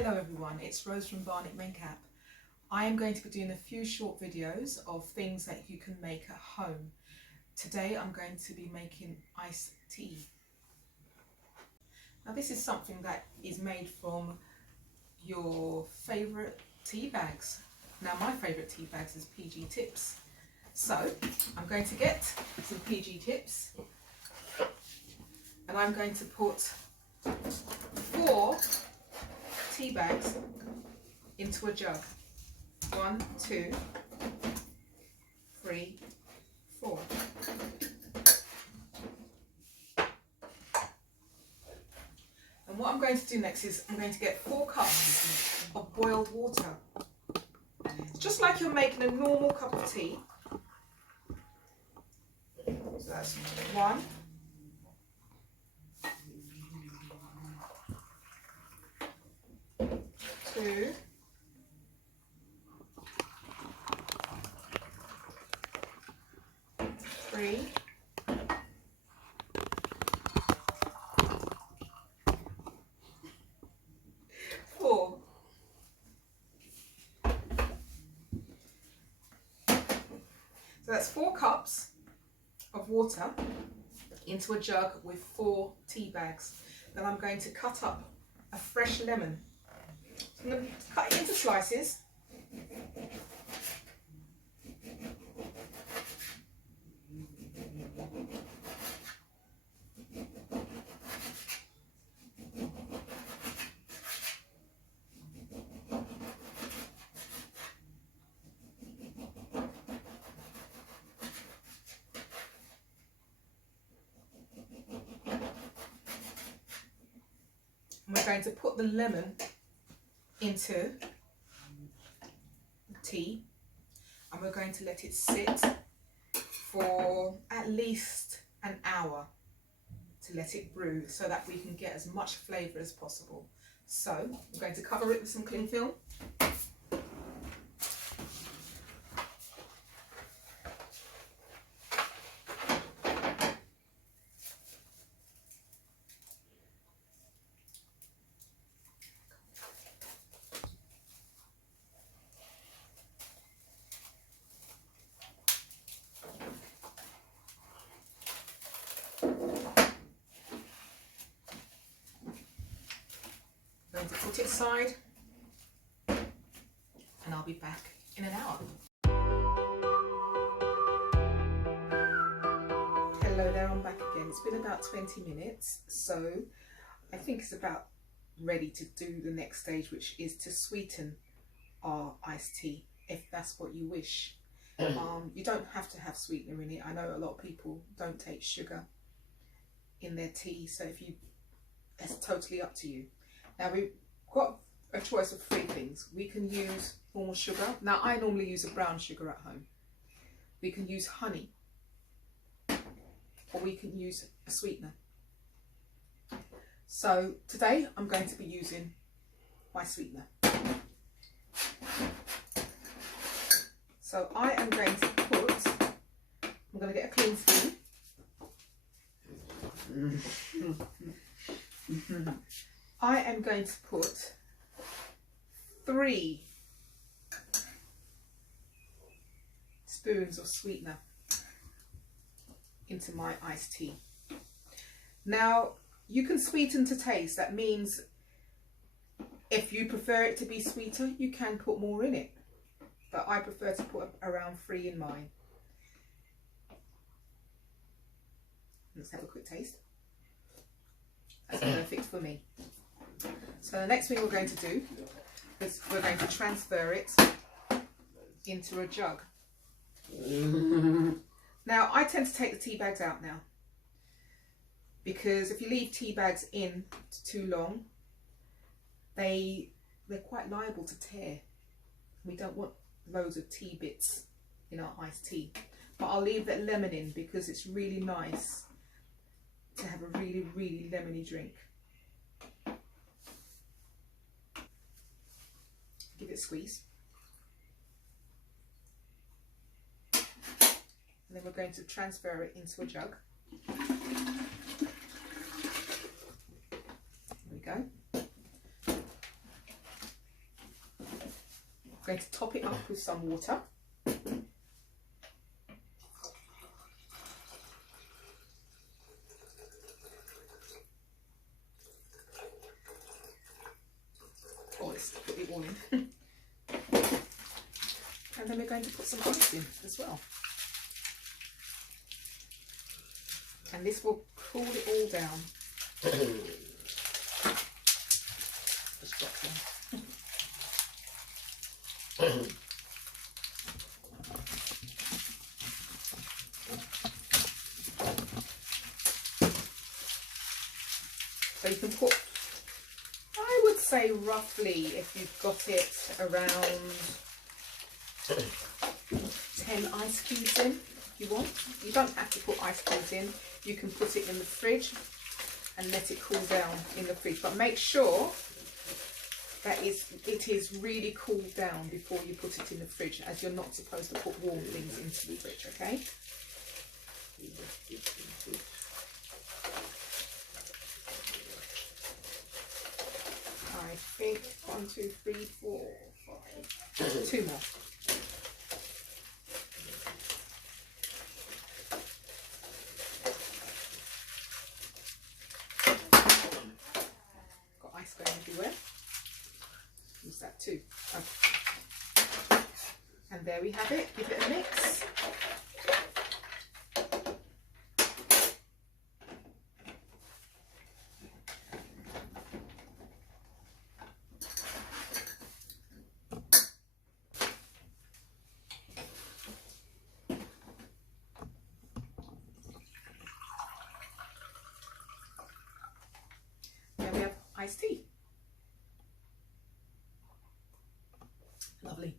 Hello everyone, it's Rose from Barnet Mencap. I am going to be doing a few short videos of things that you can make at home. Today I'm going to be making iced tea. Now this is something that is made from your favourite tea bags. Now my favourite tea bags is PG Tips. So I'm going to get some PG Tips and I'm going to put 4 tea bags into a jug. 1, 2, 3, 4. And what I'm going to do next is I'm going to get 4 cups of boiled water. Just like you're making a normal cup of tea. So that's 1, 2, 3, 4. So that's 4 cups of water into a jug with 4 tea bags. Then I'm going to cut up a fresh lemon. So I'm going to cut it into slices. And we're going to put the lemon into the tea and we're going to let it sit for at least an hour to let it brew so that we can get as much flavour as possible. So we're going to cover it with some cling film. Going to put it aside and I'll be back in an hour. Hello there, I'm back again. It's been about 20 minutes, so I think it's about ready to do the next stage, which is to sweeten our iced tea if that's what you wish. You don't have to have sweetener in it. I know a lot of people don't take sugar in their tea, so it's totally up to you. Now we've got a choice of 3 things. We can use normal sugar. Now I normally use a brown sugar at home. We can use honey, or we can use a sweetener. So today I'm going to be using my sweetener. So I am going to put, I'm going to get a clean spoon. I am going to put 3 spoons of sweetener into my iced tea. Now you can sweeten to taste. That means if you prefer it to be sweeter, you can put more in it. But I prefer to put around 3 in mine. Let's have a quick taste. That's perfect for me. So the next thing we're going to do is we're going to transfer it into a jug. Now I tend to take the tea bags out now, because if you leave tea bags in too long, they're quite liable to tear. We don't want loads of tea bits in our iced tea. But I'll leave that lemon in because it's really nice to have a really, really lemony drink. Give it a squeeze. And then we're going to transfer it into a jug. There we go. going to top it up with some water. Oh, let's put it all in. And then we're going to put some ice in as well. And this will cool it all down. Just drop them. So you can put, I would say roughly, if you've got it around 10 ice cubes in, if you want. You don't have to put ice cubes in. You can put it in the fridge and let it cool down in the fridge. But make sure that it is really cooled down before you put it in the fridge, as you're not supposed to put warm things into the fridge, okay? I think 1, 2, 3, 4, 5, 2 more. Got ice going everywhere. Use that too. Okay. And there we have it. Give it a mix. There we have iced tea. Lovely.